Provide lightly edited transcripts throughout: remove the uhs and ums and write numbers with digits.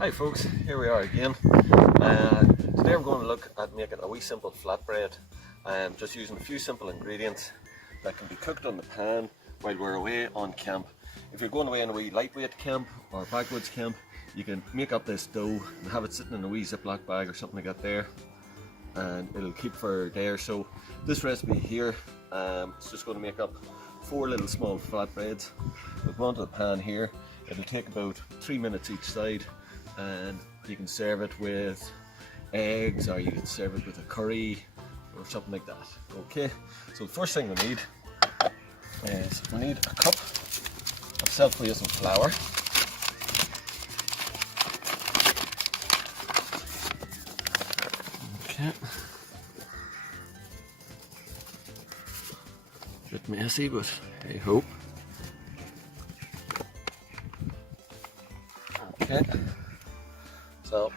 Hi folks, here we are again. Today we're going to look at making a wee simple flatbread, just using a few simple ingredients that can be cooked on the pan while we're away on camp. If you're going away on a wee lightweight camp or backwoods camp, you can make up this dough and have it sitting in a wee Ziploc bag or something like that there, and it'll keep for a day or so. This recipe here, it's just going to make up 4 little small flatbreads. We'll go onto the pan here. It'll take about 3 minutes each side, and you can serve it with eggs, or you can serve it with a curry or something like that. Okay, so the first thing we need is a cup of self-raising flour. Okay, a bit messy, but hey ho. Okay, so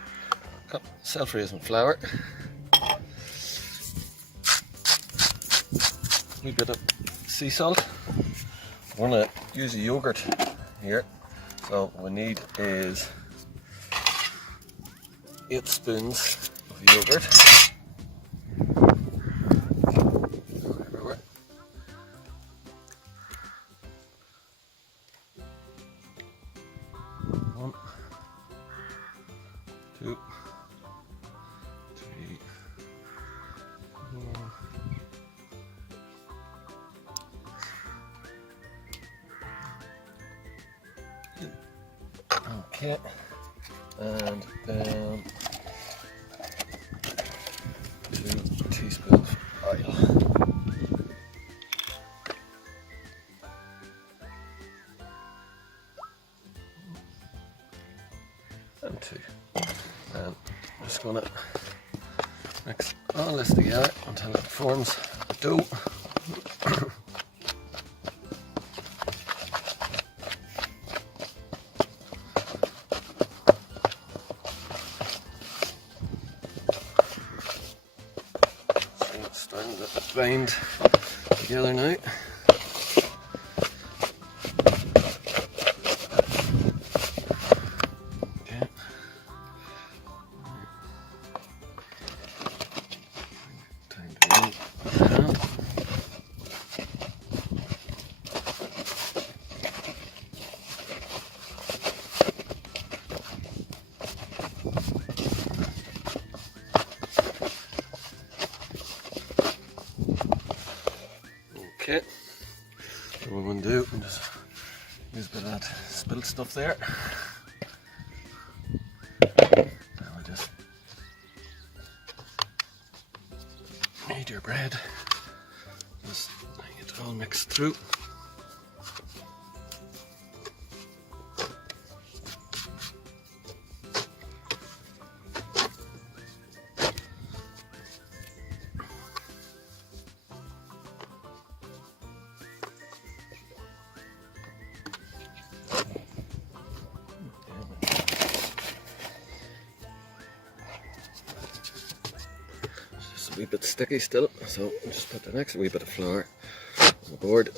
cup self-raising flour, a wee bit of sea salt. We're going to use a yoghurt here, so what we need is 8 spoons of yoghurt. One, 2, 3, 4. Okay, and then 2 teaspoons of oil. And 2. And I'm just going to mix all this together until it forms a dough. So it's starting to bind together now. Okay, so what we're going to do is just use a bit of that spilled stuff there. And we'll just knead your bread, just get it all mixed through. A wee bit sticky still, so I'll just put the next wee bit of flour on the board.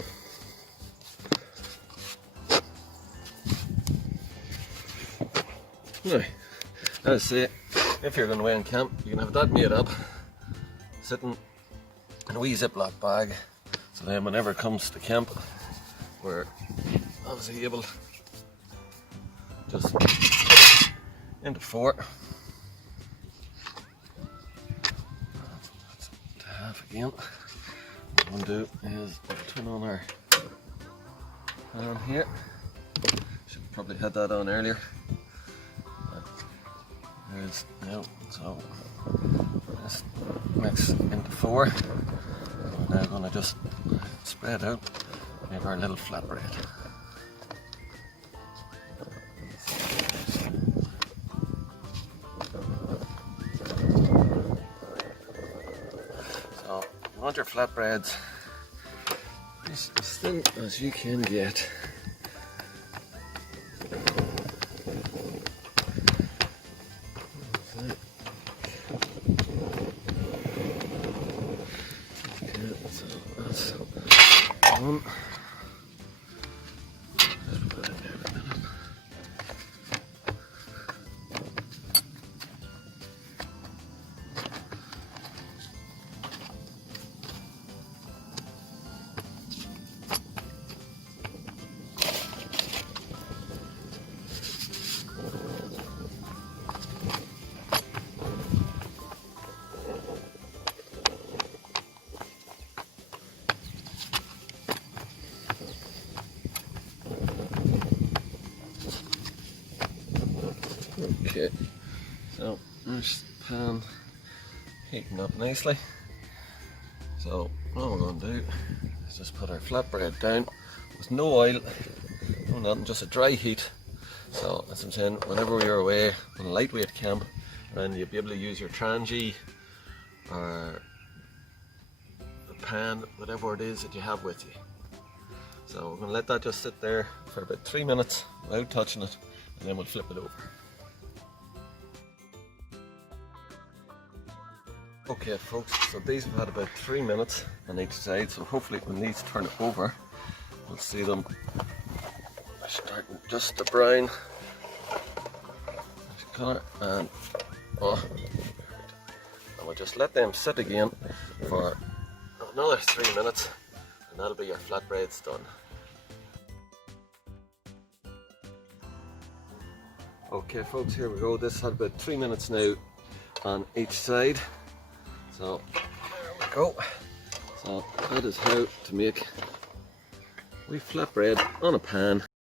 Now, as I say, if you're going away on camp, you can have that made up, sitting in a wee Ziploc bag, so then whenever it comes to camp, we're obviously able to just put it into 4. Again, what we'll do is we'll turn on our pan here. Should have probably had that on earlier. There it is now. So let's mix into 4. We're now going to just spread out and make our little flatbread. You want your flatbreads just as thin as you can get. Okay, so that's one. Just put it in there for a minute. Okay, so there's the pan heating up nicely. So what we're going to do is just put our flatbread down with no oil, no nothing, just a dry heat. So as I'm saying, whenever you're away on a lightweight camp, and you'll be able to use your trangie or the pan, whatever it is that you have with you. So we're going to let that just sit there for about 3 minutes without touching it, and then we'll flip it over. Okay folks, so these have had about 3 minutes on each side, so hopefully when these turn over, we'll see them starting just to brown colour, and we'll just let them sit again for another 3 minutes, and that'll be your flatbreads done. Okay folks, here we go. This had about 3 minutes now on each side. So there we go. So that is how to make wee flatbread on a pan.